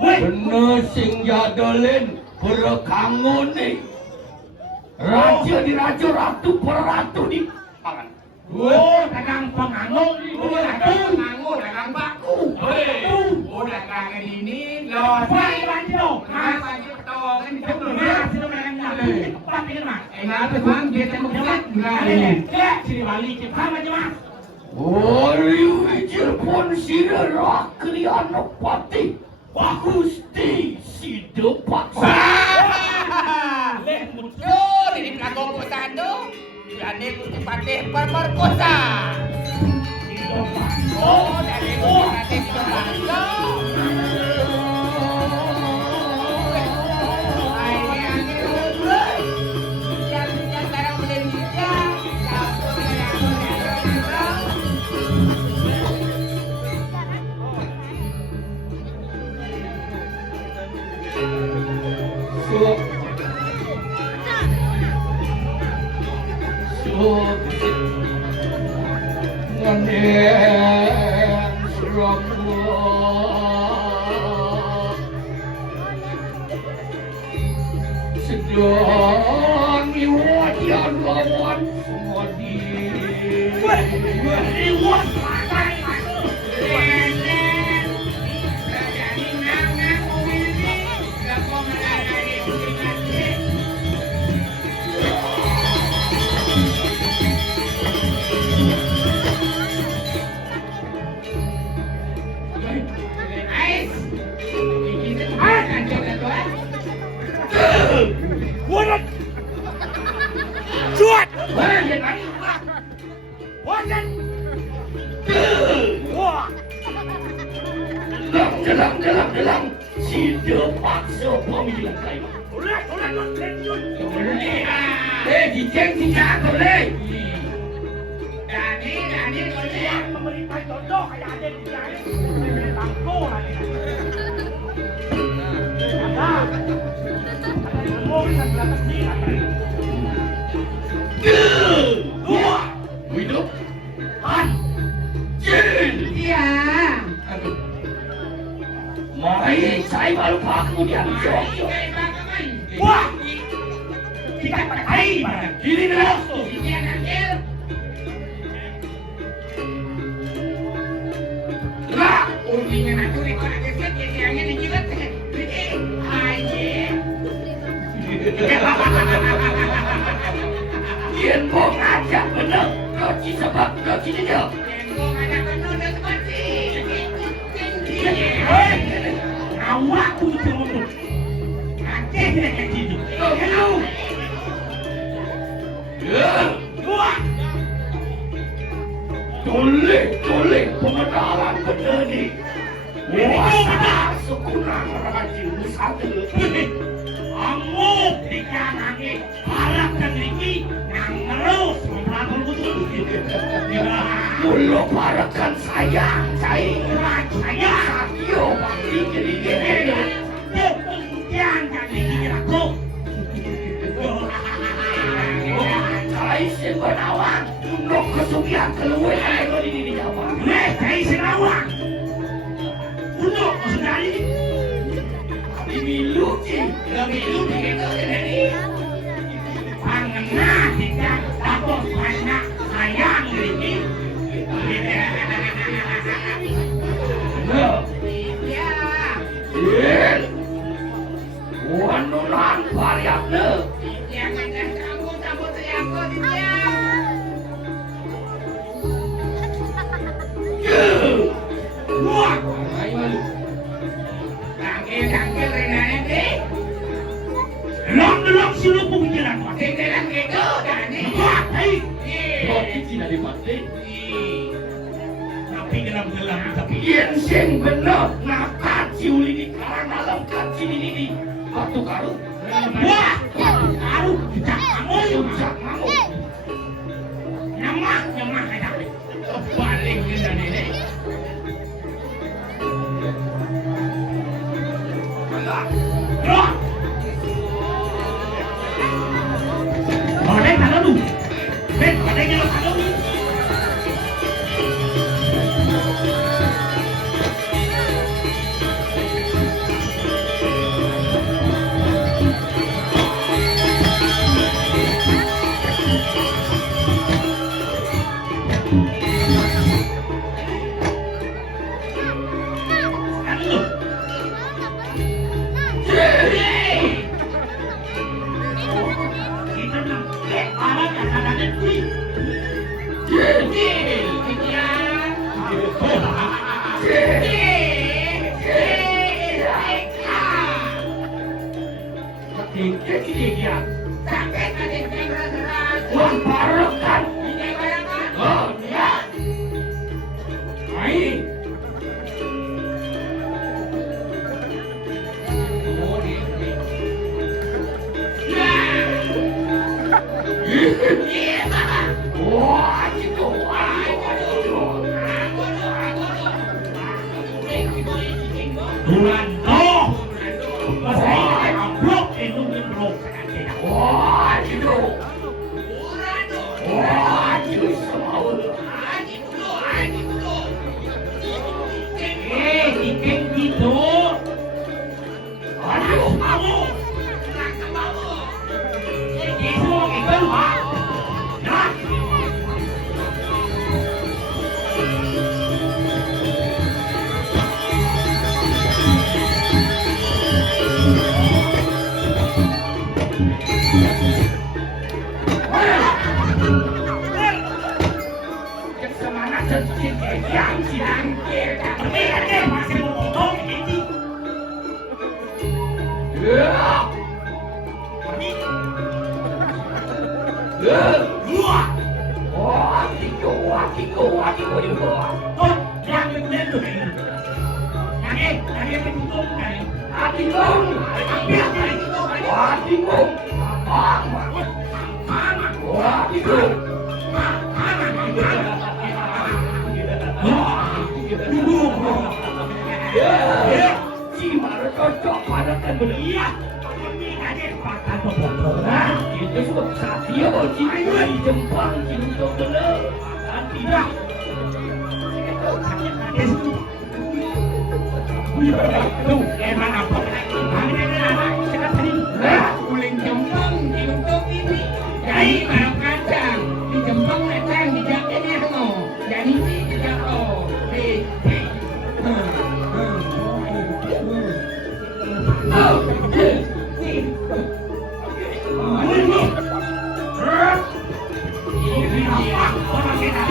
Bener sing jadolin berkangun nih. Raja di raja ratu peratu di pangan. Oh, dagang pengangon itu dagang Pengangun dagang baku. Oh, dagang ini loh. Wah, bantu. Mas aja tol kan Itu sebelumnya. sudah menang. Tempat ini mah. Enggak bang dia tembak jelas enggak. Kek sini balik ke sama aja mas. Oh, wijil pun sirah kriana pati. Bagusti si depak. Yo, ini pelakon kosado. Jadi Gusti Patih pemerkosa. Oh, dari Gusti Patih Sedang iwadian lawan semadi. Iwas. Warat. Cuat. Warat. Wah. Dalam. Si depak sepemilik kayu. Ulat, lanjut. Dijeng kau leh. Dani, Yang memberikan contoh kayak ada di sini. Bangko lagi. Ada. Semua bisa berangkat sini. Dua. Hidup. Jin. Iya. Mai saya baru paku dia jok. Wah. Kita pada hari mana? Ini dah. Lah, ulinya nanti rekor aja sih, yang dijilat. Yen mau ngajak bener. Kau sebab kau dia. Awak tu teruntuk. Nanti kita kaji tu. Wah. Toleh pengenalan bener ni. Wah, sekurang rajin satu. Amuk di kanannya harap dan riki yang terus memperlakukan betul. Mulu parakan sayang, Sayang. Yo, pasti jadi gini. Yang kan riki aku. Saya sebenawang, nuk kesugihan keluar ayo di Jawa. Saya senawang. Untuk saudari. Milu sih, Milu begitu jadi. Pangena tidak takut karena sayang riki. Wanulan variabne. Jangan kamu teriakku dia. Wah. Tangkil renanya deh. silupung jalan pakai Jalan gitu dah ni. mati. Kau tidak dimati. Tapi gelam-gelam tapi Yen sing bener nak kaciu ini karang dalam kaci ini batu karu. wah, aduh, cak kamu, Sujak mau. nyamah ada. Balik ke sana ni. Roh. Boleh kalau tu. Ben, boleh kalau tu. Wan barokan. Oh ya. Ai. Wah, itu. Durando. Masih amplop itu amplop sangat. Wah, itu. Wah, itu semua. Ikan gitu. Aduh, Kamu. Itu ikan wah. Nah. semangat sedikit yang silangkir. Berbicara masih memotong ini. Ya. Ya. Dua. Wah, tiga. Oh, jangan begitu. Yang betul kan. Atikung. Wah, tikung. Wah, tikung. Ya, Cimara cocok pada Iya, ini ada patah Nah, itu sebab Satya Cimara di Jepang cinta benar. tidak. Tuh, emang apa? Sekarang tadi. Nah, Uling Jempang di untuk ini. Jadi barang kacang di Jempang kacang di jaketnya no. Dan ini tidak oh. Ini apa? Orang kita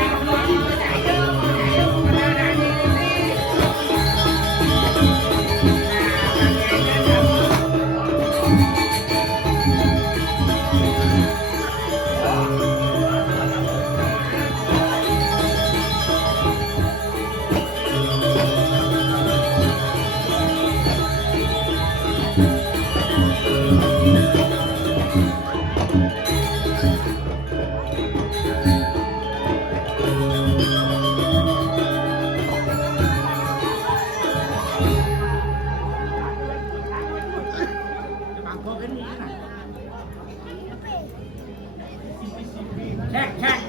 Cek.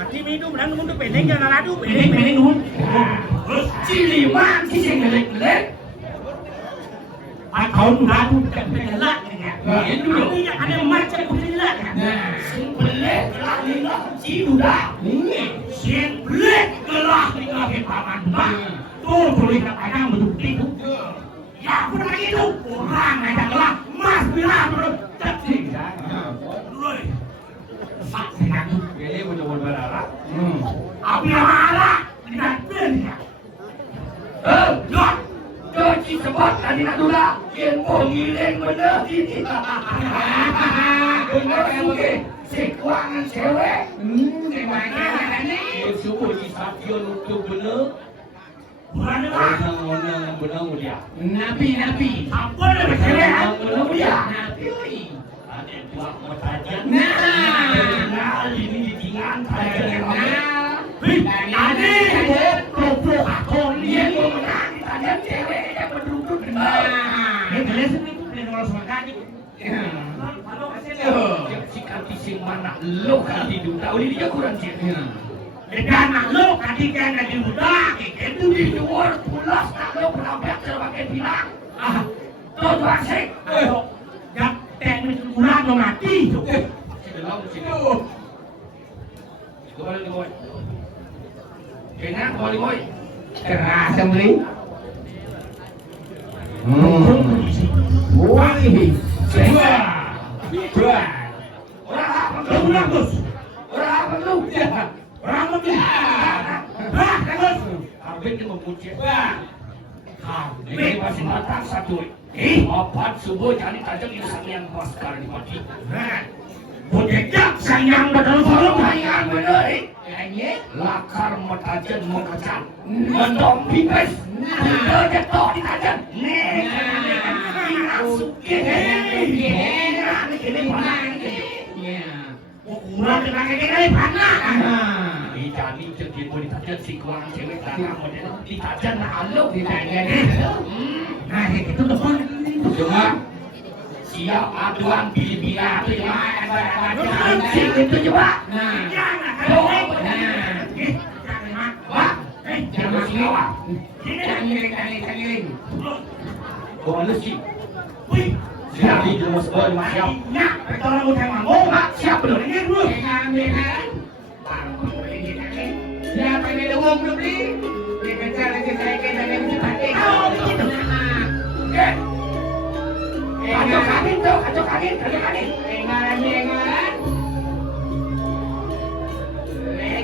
Mati minum dan untuk pendek jangan ladu. Pendek nun. Ciliman sih yang ngelek-ngelek. Kau ladu bukan pengelak ya. Ini yang ada macam pengelak. Nah, sing belek lah ciudah. Siap belek gelah tinggal di paman bang. Tuh tulis kadang bentuk tipu. Ya pernah itu orang ada gelah mas bilang belum tertib. Roy. Sakit lagi. Ini benar-benar berarah. Abi marah tidak benar. Doci sebab tadi tidak dula yang pengiling bener ini bener mungkin si keuangan cewek Gimana ini? subuh si Sapion untuk bener Bukan lah. orang bener dia Nabi. Apa ada cewek? bener dia Nabi. ada buah metajan Nah. ini ditinggal tajan Ada goblok aku dia lihat. mau menang tajan cewek yang berduduk Nah. Ini jelas ini beli nomor semangkanya. si kanti sing mana lo kanti duta ini dia kurang cewek Dana lo ketika nggak diudah, itu di luar pulas tak lo berabrak sebagai bilang ah, tuh wasik yang teknik kurang lo mati. dalam sini kembali boy kenapa kembali boy Keras beli. orang apa Lo pulang bos. orang apa lu Orang lebih. Terus. Abin dia memuji Ini ini masih matang satu opat subuh jadi tajam ini sangian paskar di mati Bojek sayang betul betul. sayang bener Kayaknya. lakar metajan mengkacan mendom pipes udah toh di tajan nih Kurang kena kena panas. Jadi jadi mau ditajan si kurang cewek tanah model ditajan nah alo Ditanya Nah itu depan. cuma siap aduan bila itu ya itu coba Nah. Jangan. wah jangan siapa Tangiling. bukan lu sih Wih. siap di rumah sekolah mas siap Nak, orang udah ngomong. siap bener Ini dulu. Siapa yang ada uang belum beli? Dia kejar lagi saya dan yang dipakai. Oh, begitu. oke kacau kanin tuh kacau kanin Engaran.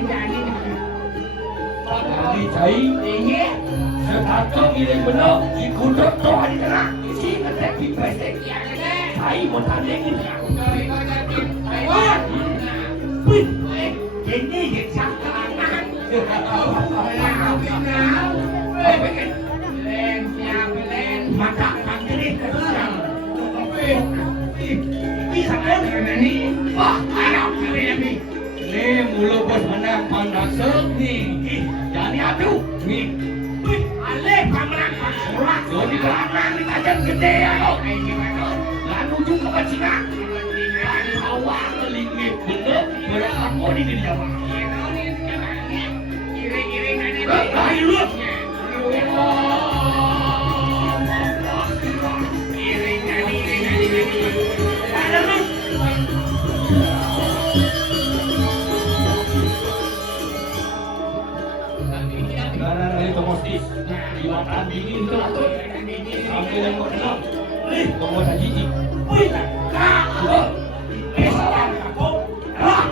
Jadi. jadi jai Ini. sepatu milik bener ikut toh di tengah si ngetek di pesek jai mau tandingin Wih. Ini yang siapa? Mata panggilan kerusian. Bisa kan? wah Ayo, kalian ini. nih mulu bos menang pandasel nih jadi aduh nih Wih, alih pameran pasuran. jadi belakang di tajan gede ya kok lalu juga bajingan awak kelingit bener berapa di dunia mah Ayo lu. Ada lu. karena itu mostis di mata dingin itu atau sampai yang mau kenal nih kamu ada jiji Wih, kak. Salah aku. Ah.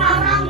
Orang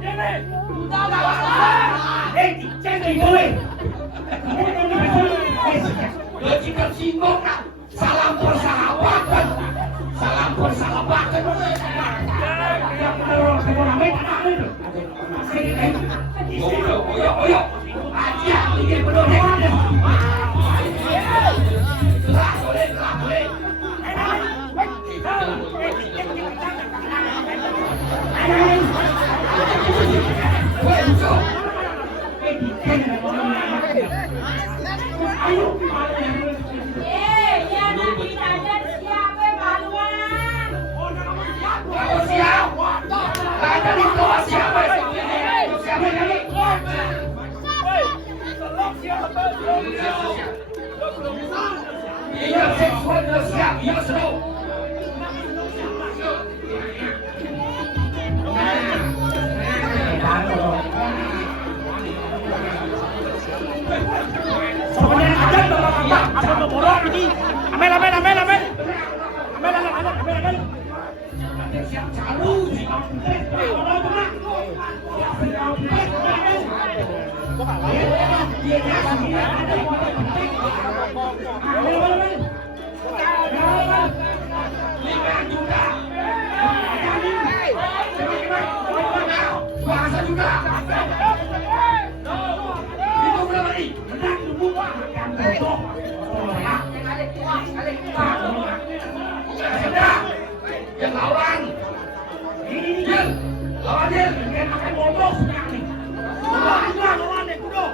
Yang Jangan boleh. Jika singgung nak salam persahabatan, salam persahabatan. Oyo, aja bikin penduduk. Gerak boleh. Yang lawan dia makan bodoh sekali. Lawan deh kudo.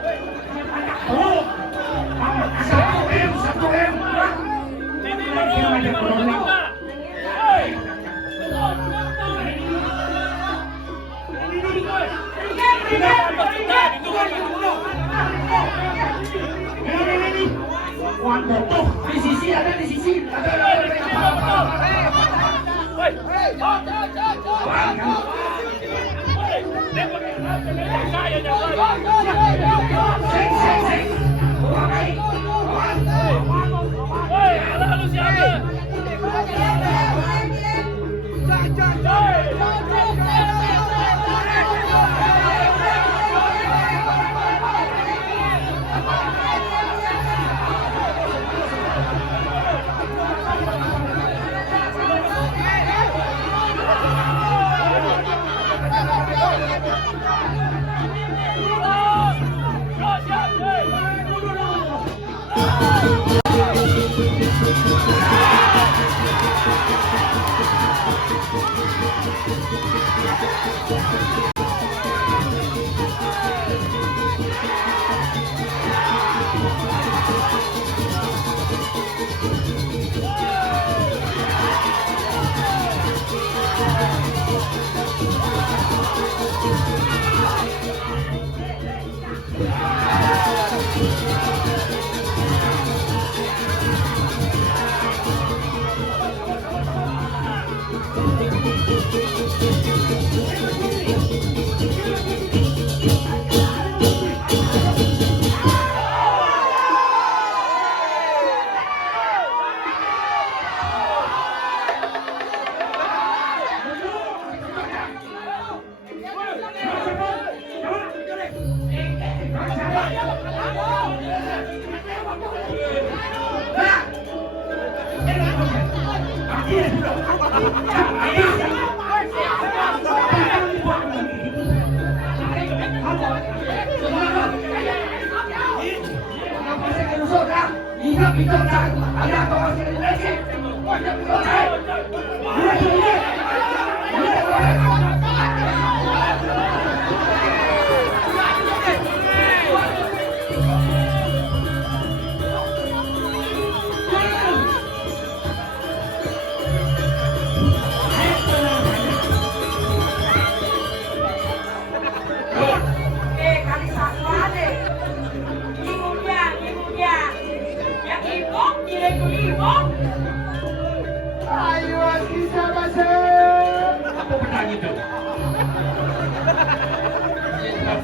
Satu M. Ini di sisi ada.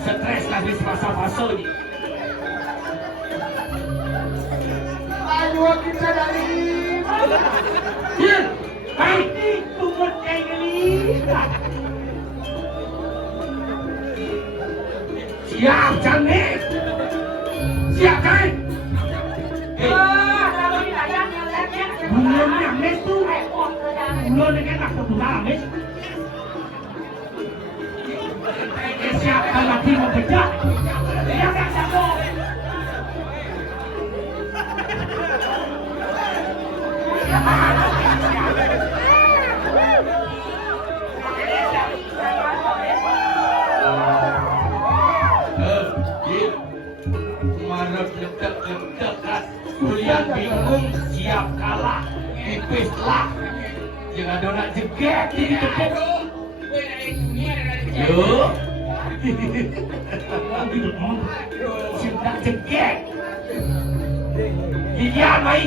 Stres habis masa-masa ini. Ayo kita dari baik itu siap cantik siap kan belum yang mes tuh belum yang enak satu malam mes siapa lagi mau kerja dia tak sanggup marah dekat kuliah bingung siap kalah tipis lah jangan ada nak jeget diri tepuk yo siap nak jeget iya mai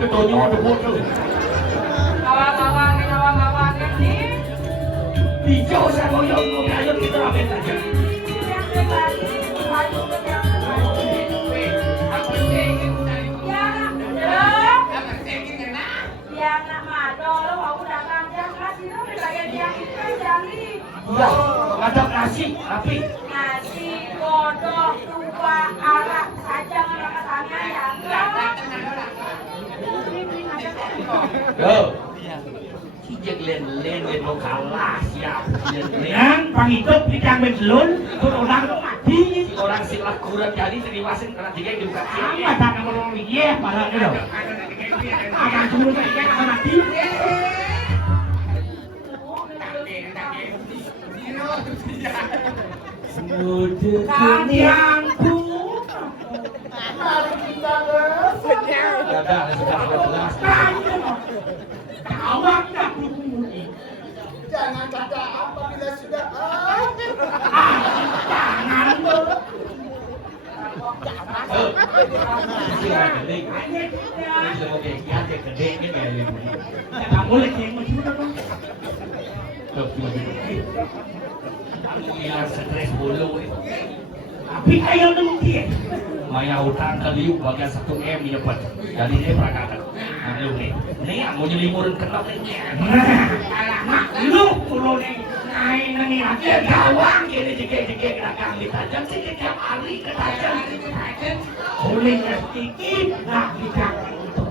ketonyo tepuk tu Kawan-kawan ni hijau saya goyong ayo kita ambil saja ya, ada nasi, tapi nasi, kodok, tupa, arak, kacang, makanannya ya. Go. Kijek len mau kalah siap yang pangitop di kambing selun tur orang mati orang silat kurang jadi seriwasin karena tiga dibuka apa tak ngomong iya malah itu akan suruh saya akan mati kalianku ada sudah 11 awak tak berhubungi Jangan kata apabila sudah jangan tak boleh kengok sudah bang hilang stres bulu tapi ayo nemu dia maya utang kaliu bagian 1 M di depan jadi dia peragakan ini mau nyelimurin kenal ini alamak lu pulau ni naik nangi lagi gawang gini jika belakang ditajam sih tiap hari ketajam boleh sedikit nak dikatakan untuk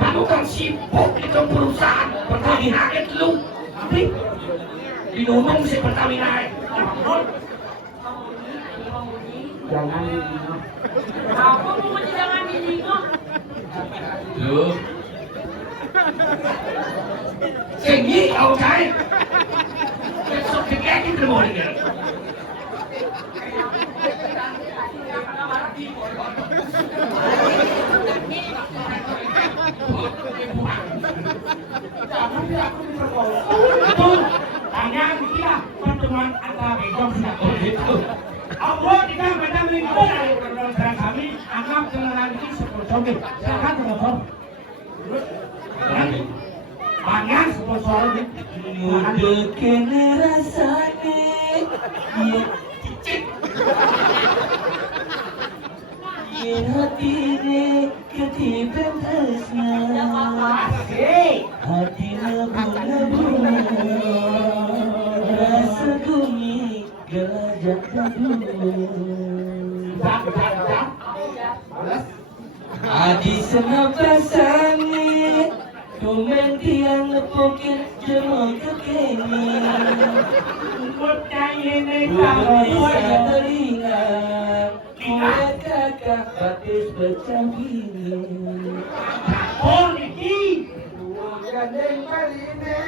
kamu kan sibuk di perusahaan Pertamina lu tapi di ngomong si Pertamina jangan Aku mau jangan dilingok. lu tinggi kau cai besok dikekin kemudian betul hanya dia pertemuan antara Begong dan itu Allah tidak macam ini dan kami anggap kenalan ini seperti silakan teman-teman banyak sponsor ini udah kena rasanya ya cicit ya hati ini ketiban tresna hati bunga-bunga rasa gumi gelajak Adi senapasannya Komen tiang lepokin jemok kekini percaya ini Bisa teringat Kuat kakak batis bercampini oh ini Gandeng maline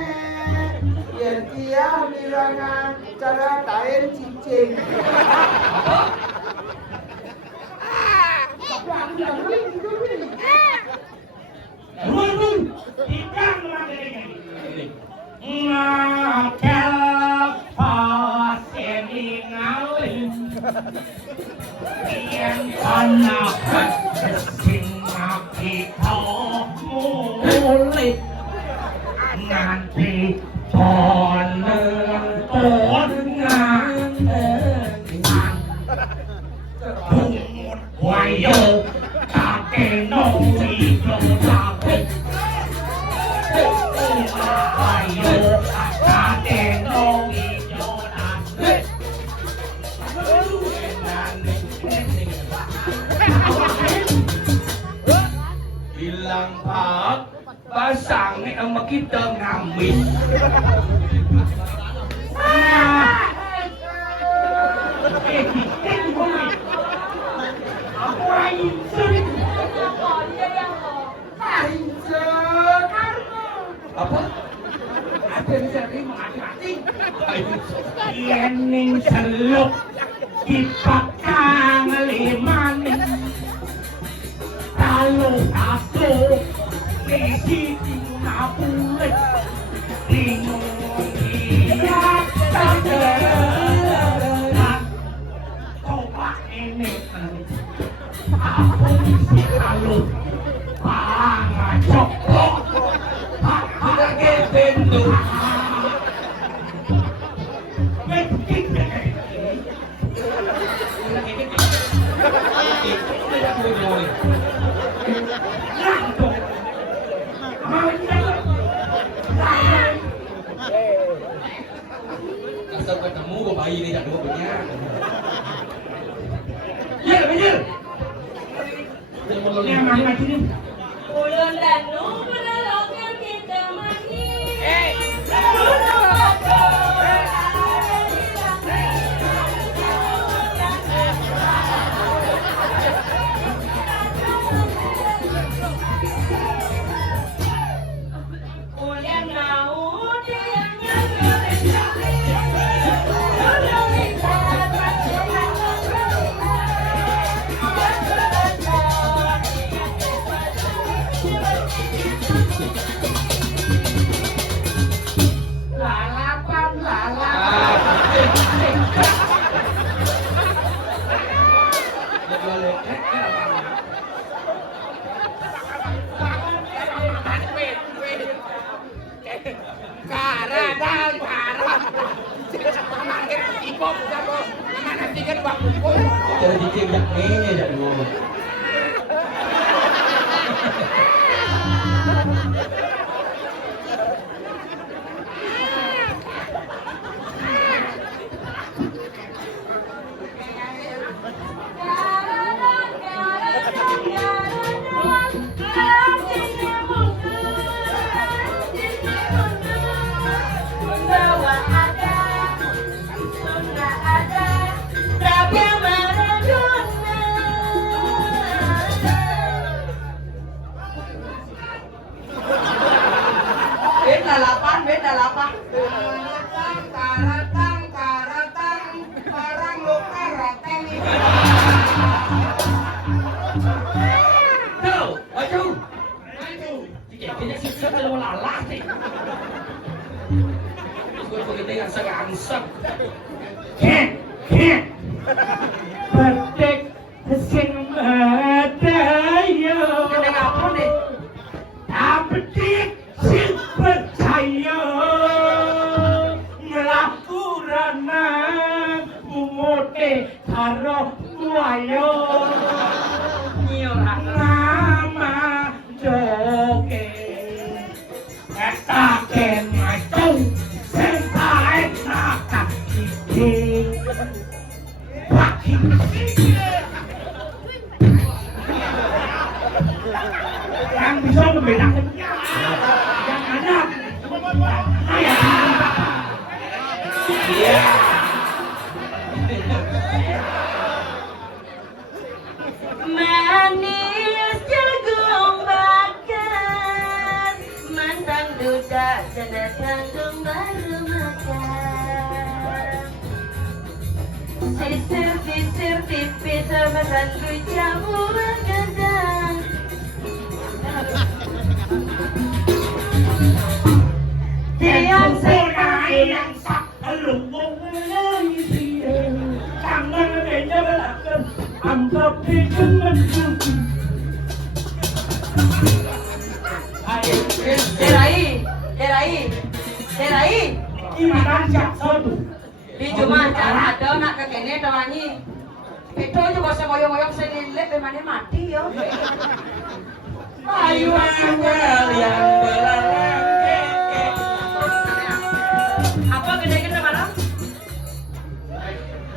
Yang tiang bilangan cara tair cicing Waduh, tidak melanggar ngapel pasien ngawin yang anak sing kita mulai nanti wayo take nong ijo take wayo take nong ijo take kita ngamis. Aku lain sering. Apa? Ada yang sering mengacak-acik. Yening seluk dipakang limane. Kalau aku isi nabulet bingung iya tak coba ini aku isi kalau pangacok Pakai bentuk. Asal ketemu gue bayi nih tak dua punya. Ya, betul. Ini mana sini? Ulun danu menolongkan kita mani. Ulian mau dia Lalapan, lalapan. Cara dicek yak nih tak dua. Beda lapan. Karatang, barang lo karatang. Tuh, maju. Kayaknya sih kalau lalah sih. Gue begitu yang segangsang. Petik sing medaya. Petik apa nih? Petik sing percaya. Ngelakurana bungote karo buaya. Nama joke. Etaken maju. Sentai nakak iki. Yang bisa membedakan yang ada Iya. Manis jagung bakar, mantan duda janda tanggung baru makan. Sisir tipis sama satu jamu bergadang. Tiang yang sak elung tangan kayaknya belakang antap di kemenju. Derai. Gimana jak satu? Di Jumat cara ada nak ke kene tawangi. Itu aja bahasa moyong-moyong senilai bemane mati yo. Ayu angel yang belalang keke. Apa gede-gede malam?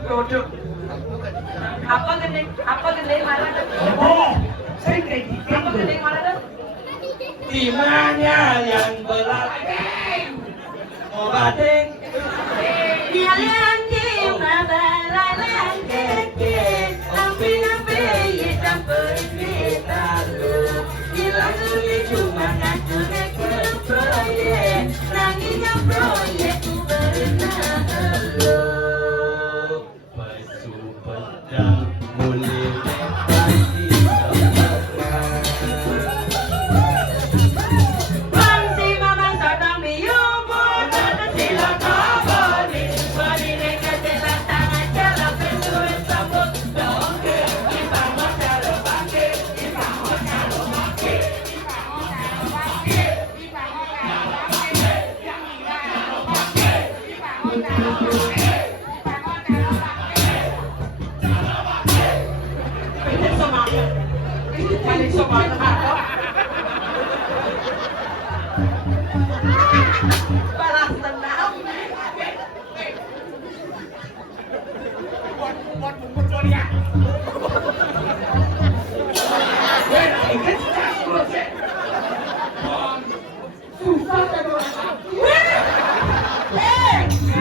Duduk. Apa gede malam? Oh, saya kayak gitu. Apa gede malam? Timanya yang belateng obateng Kalian cuma belalang kecil, lampi-lampi hitam berita lu. Gila dulu cuma ngaku proyek, nanginya proyek berenang lu. Pesu pedang mulai pasti Bangsi mamang sadang biumu, dan sila kabani. Bani nekat sila tangan jalan penduit sambut. Dongke, kita mau cari bangke, kita mau cari bangke. Ini semangat. Ini paling semangat. Balas dendam.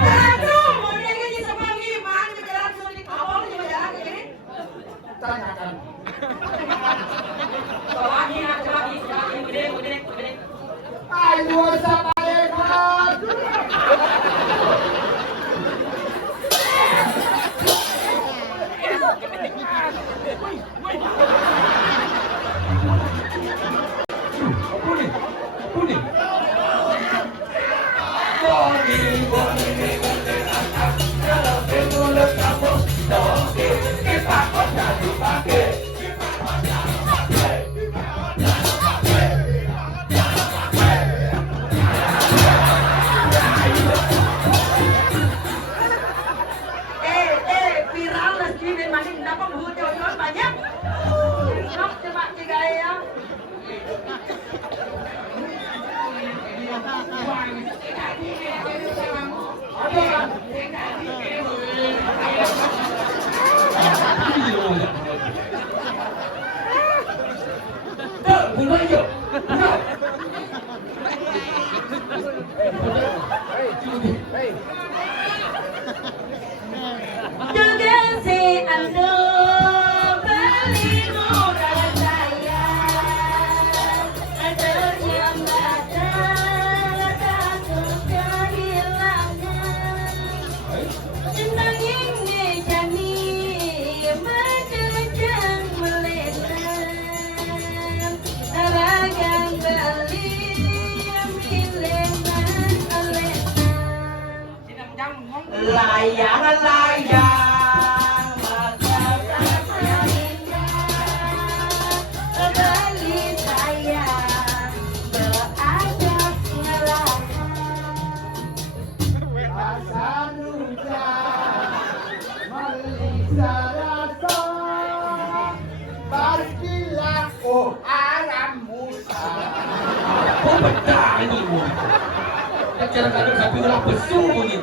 Aduh, mau dia ngaji sama gimana? Dia jalan suruh di kawal, dia jalan kayak gini. Tanyakan. Lagi, gede. Ayo Assalamualaikum. Viral lah sih, memang ini kenapa menghujat banyak? Nok coba tiga ya. Juga si Aldo beli modal saya, ada yang batal takut kehilangan. Tentang ini jani macam melintang, ragang beli mileman aletang. Layang-layang masalahnya indah, beli saya beradab Asanuja Melisa rasa Barsila oh alam Musa. kok betah ini bu acara kadang sampai ulah pesu bunyi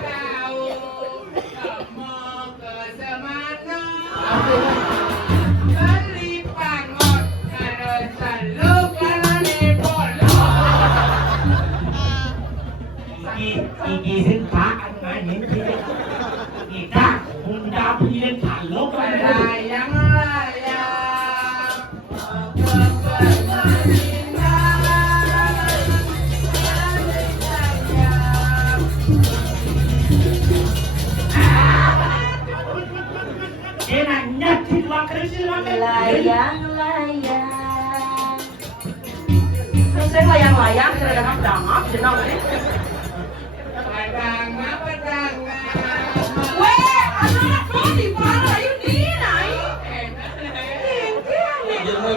Iki sing pakan main kita undang pilih taluk Layang-layang enaknya silwak kerisilan layang-layang. Saya layang-layang, saya dangap-dangap, jenang ini. Weh, anak kau di mana? Ayo di naik.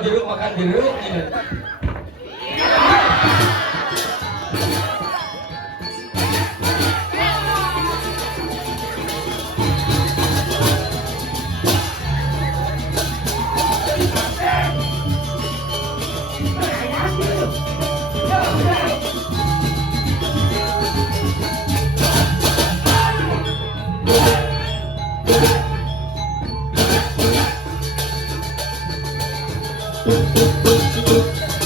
jeruk makan jeruk ini Thank you.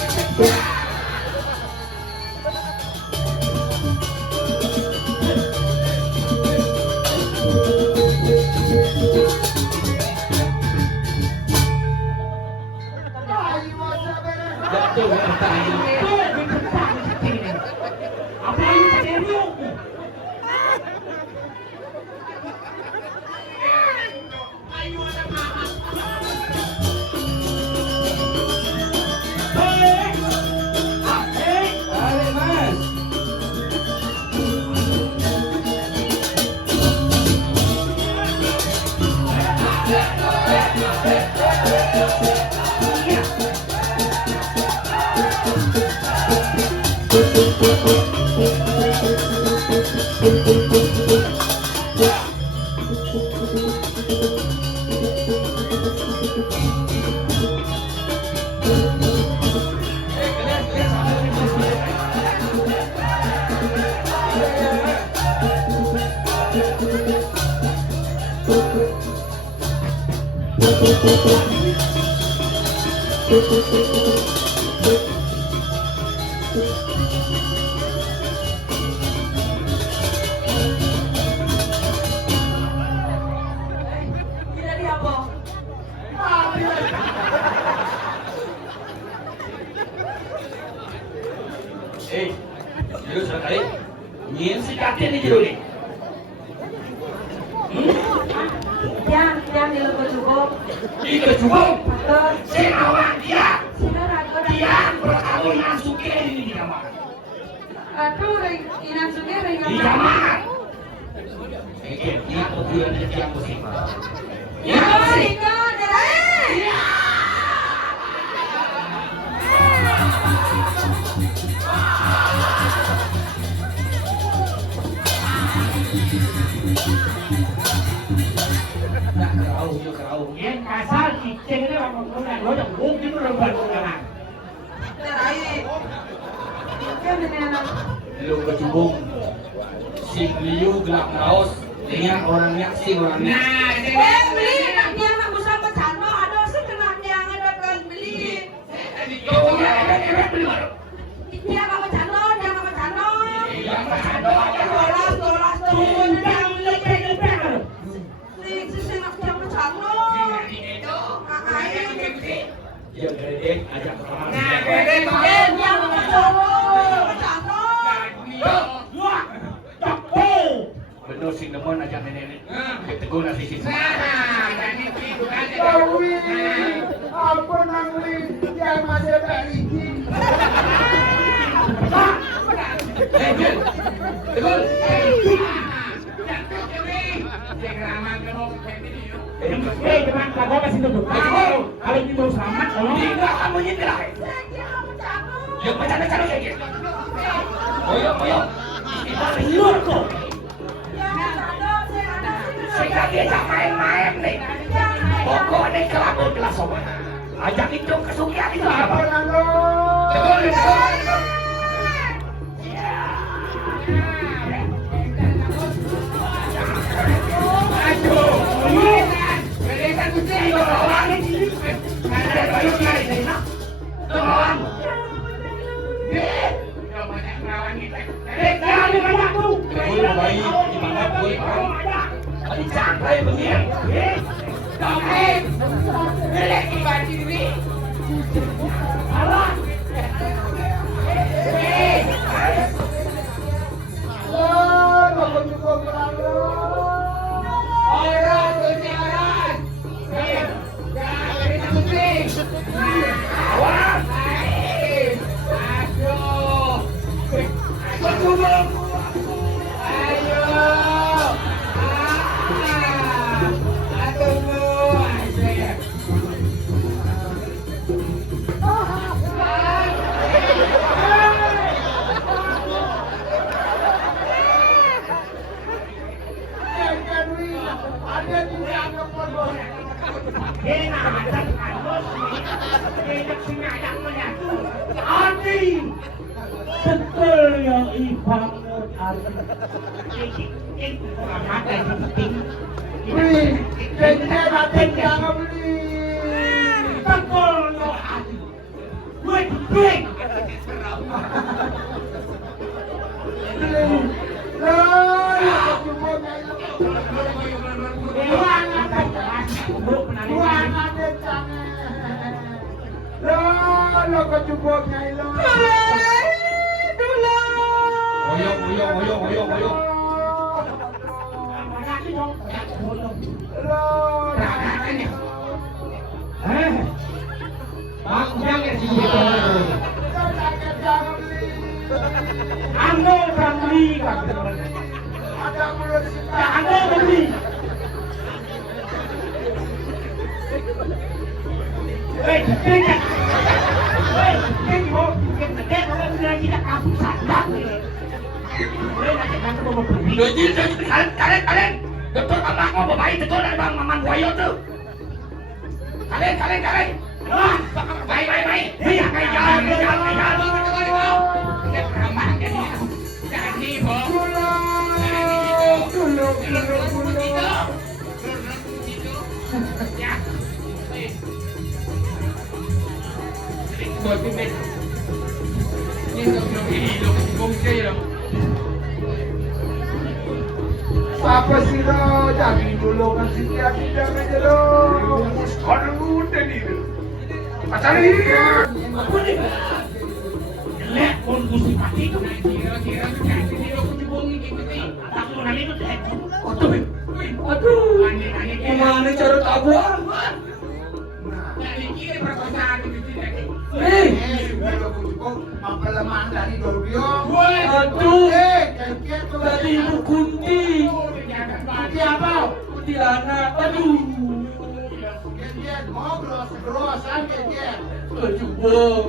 Tidak dia apa? Jero sudah kali. Nyin si kakek ni jero ni. Yang di lupa cukup. Ika cukup. Betul. Si awak dia. Sinar aku dah. Dia berkabung dengan suke ini di kamar. Aduh, inan suge ringan. Di kamar. Dia kemudian dia musim. Ya, Rika, Dere. Tak kerau, dia kerau. Yang kasar cicing itu orang orang lo yang buk itu lebar lebaran. Terai. Ya, benar. Lu kecubung. Si beliau gelap raus. Dengan orangnya si orangnya. Nah, Beli nak dia nak usah bercanda. Ada sih kena dia ada kan beli. Oh ya, beli baru. Dia nggak bercanda, dia nggak bercanda. Yang bercanda aja. Dolar turun yang Lepek. sih nak dia bercanda. Dia gede ajak ke kamar. nah, gede Dia nggak bercanda. Wah, takpo. Benar si Nemon ajak nenek. Ketegur nasi sisi. Nah, jadi itu aja. Tawi, apa nangli dia masih berisi. Tegur. Tegur. Teman kamu kasih tutup. Kalau ini mau selamat, Tidak kamu nyetir. Yang bercanda-canda kayak gitu. Boyong. Kita liur kok. Sehingga dia tak main-main nih. Pokoknya kelabu kelas sobat. Ajak itu kesukian itu apa? Tegur. Santai begini. Sampai melek di baju ini. Allah. Orang berjalan. Jangan pusing. Awas. Aduh. Berjubung. Ayo. Betul yang Ivan Oyong. Ando beli kan? Ando beli. Kalian betul abang mau baik betul ada bang maman buaya tuh. Kalian. Baik. Iya kayak jalan. Jadi, Bo. Ya. sini. Ini lo bongse lo. Apa sih lo? Jangan dulu kan sih tidak aja lo. Kalau udah nih, pacaran ini. Apa nih? Jelek pun gusti mati itu. Kira-kira sini lo kecubung gitu sih. Aku nanti itu jelek. Aduh. Gimana cara tabuan? Dari kiri perkosaan itu sini. Mempelemahan dari Dorbiong. Aduh. Dari Ibu Kunti. Kunti apa? Kuntilanak. Aduh. Ngobrol segerosan dia. Aduh, buang.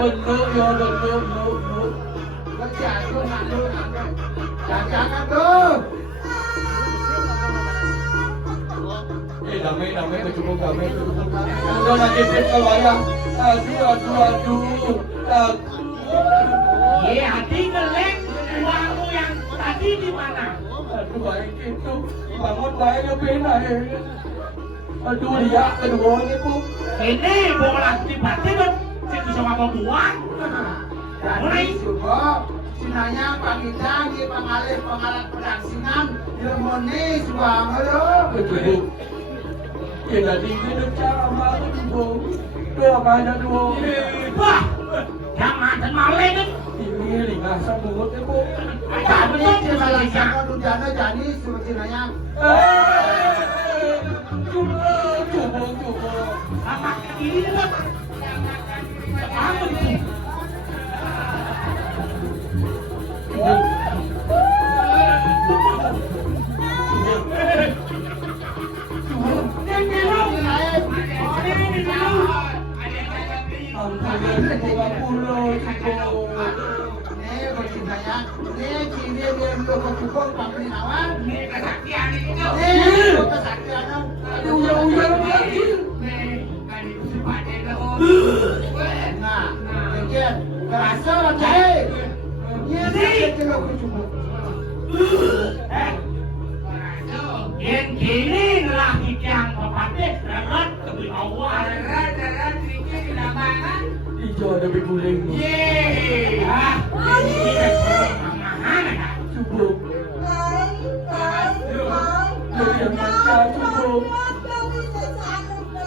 Bener ya, bener. Jangan tuh. Damai, kecubung damai. Udah lagi wayang. Aduh. Ye, hati gelek. Uangmu yang tadi di mana? Aduh, baik itu. Bangun baik ya pena ya. Aduh, lihat keduanya bu. Ini bola tiba-tiba dong. Saya bisa ngomong buang. Mulai. Sinanya pangidang, pengalat pedang sinang, ilmoni, suang, halo. Betul. Ya tadi itu cara malu bu. Doa mana doa. Wah, jangan dan maling kan. Ini lingah samut ya bu. Tapi Malaysia kan dudana jadi sinanya. Coba. sama ini kan. Apa itu? Yang kini laki yang bapaknya darat ke awal. Darat ini di lapangan. Ijo ada beguling. Yeay. Ini mana ya? Cukup. Jadi yang baca cukup.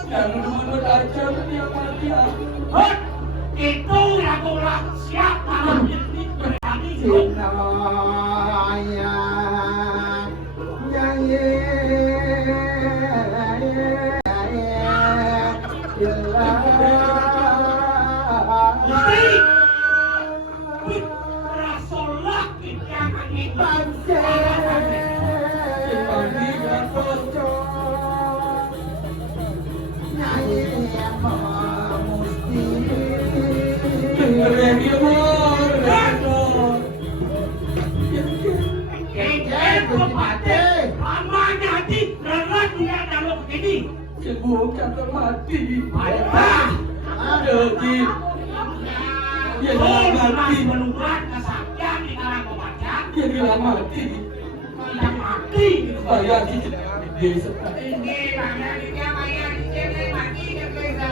Yang dulu aja dia mati. Hot, itu lagu siapa ini berani itu? Rasulullah yang mati. Jadi, dia mati. menurut kesaktian di kalangan pembaca, Dia bilang mati. tidak mati. Saya di desa. Ini mana dia bayar di sini mati ke desa.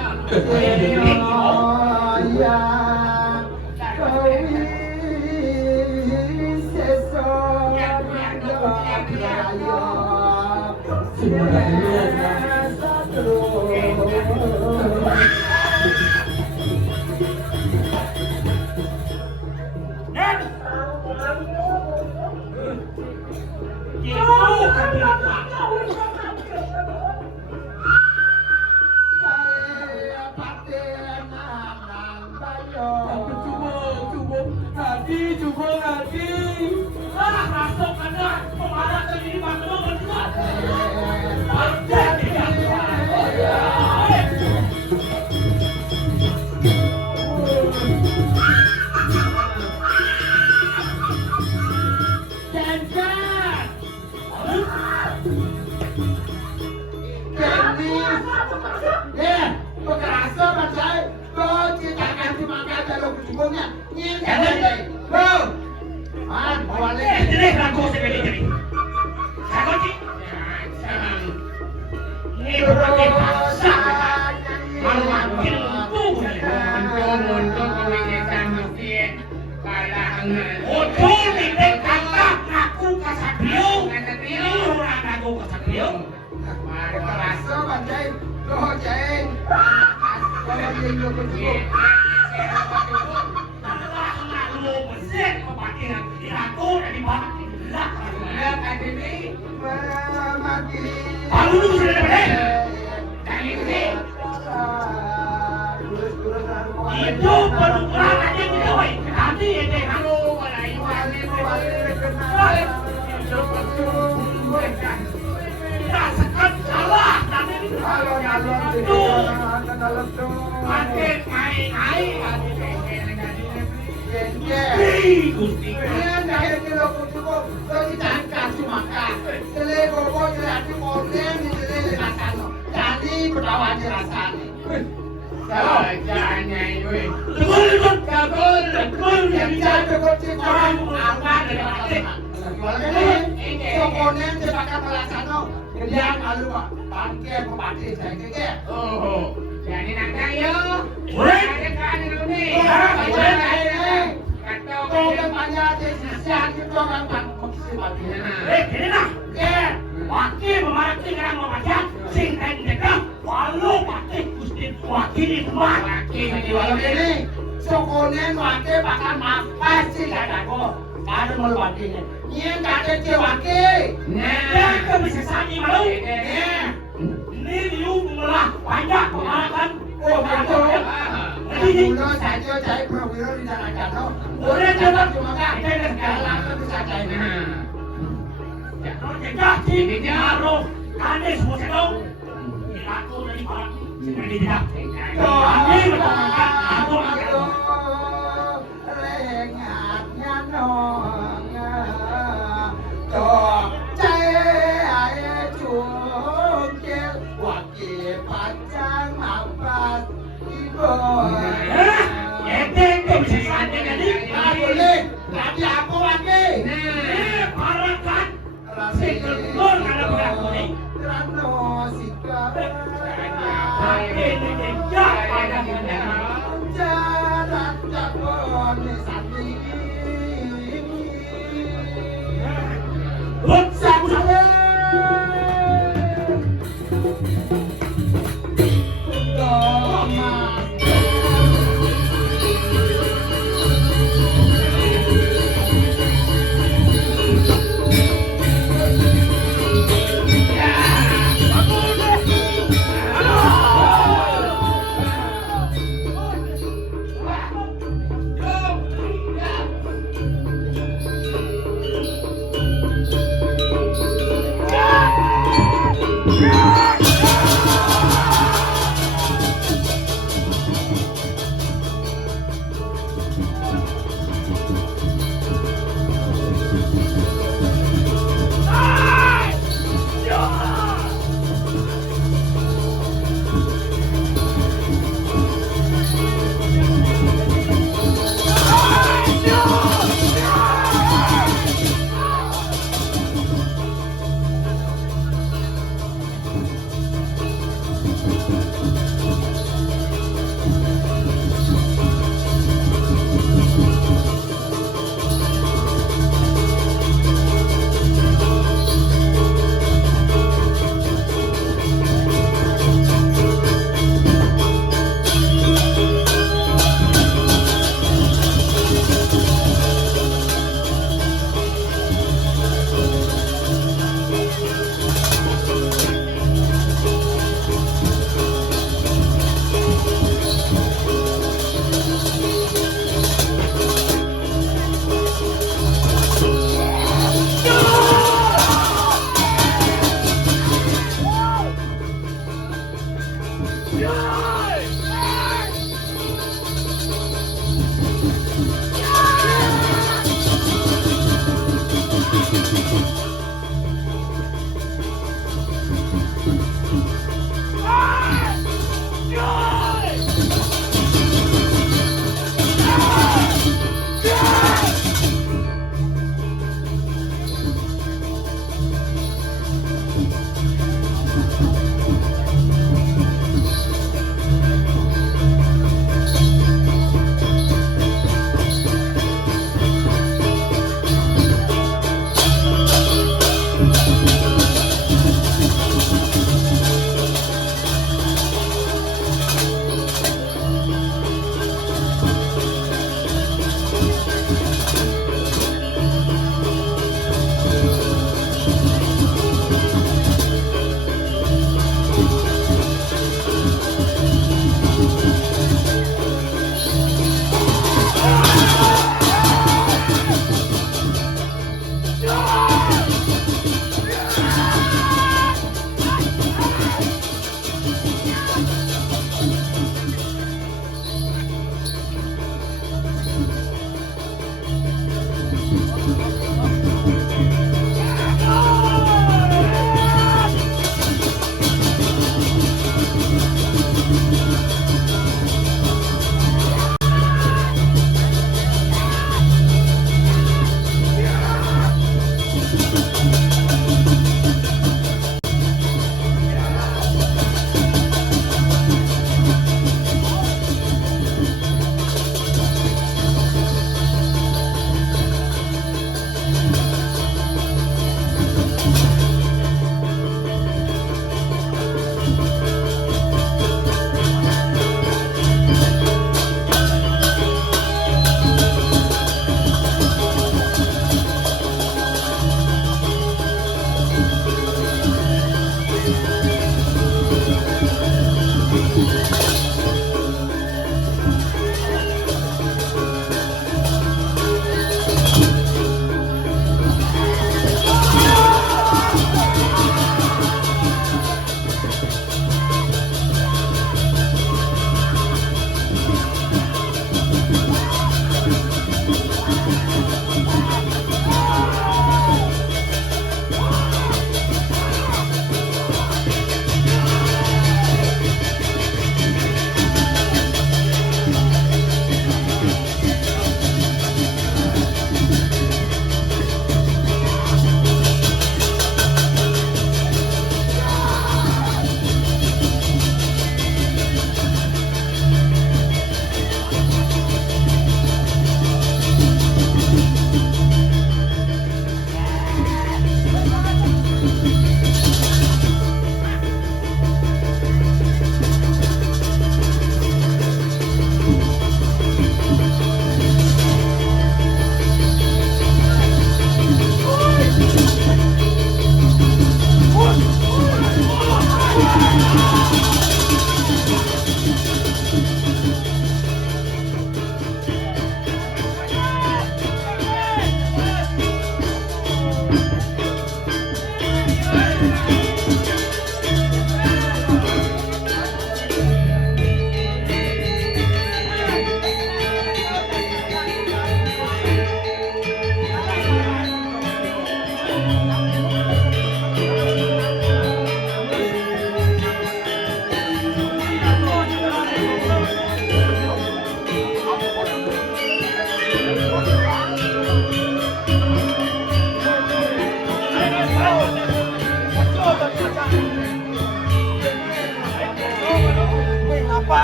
Malu jadi mati lah. Ya Pak Dewi. Mati. Kalau lu sudah dapat Kali ini. itu penukaran aja kita woi. Nanti ente Halo, balai wali tak sekat salah nanti makin naik. Gusti. Jangan weh. Betul yang bicara orang apa dari hati. Oh, jadi nak ayo. Boleh? Ada kan ini. Kini nak. Wakil memarati kerang memajak sing tendeka walau pakai Gusti wakil itu mah. Sokonen wake bakal mapas sih kataku. Ada mau wake nih. Iya nggak ada cewake. Nah, kau bisa sami malu. Ini liu melah banyak pemarakan. Oh betul. Jadi Dulu saya cari perwira di dalam kantor. boleh coba Cuma kan jalan kan bisa cari. kalau jadi dia harus kane semua sedang. Aku dari para sekali tidak. Kami bertanggung aku akan Lengahnya nongnya Tok cahaya cungkil Wakil pacang mapas ibu kau bisa sami jadi. boleh nanti aku lagi Parakan sekelur ada berlaku ni. Rano sikap Ini dia pada kita. jarak jabon sandi Sabu sabu.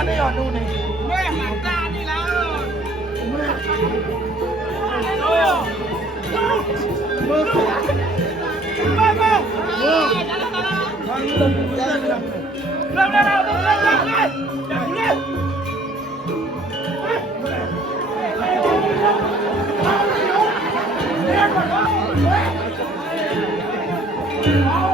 นี่อ่ะดูนี่ แม่หมันตานี่แล้ว Oh!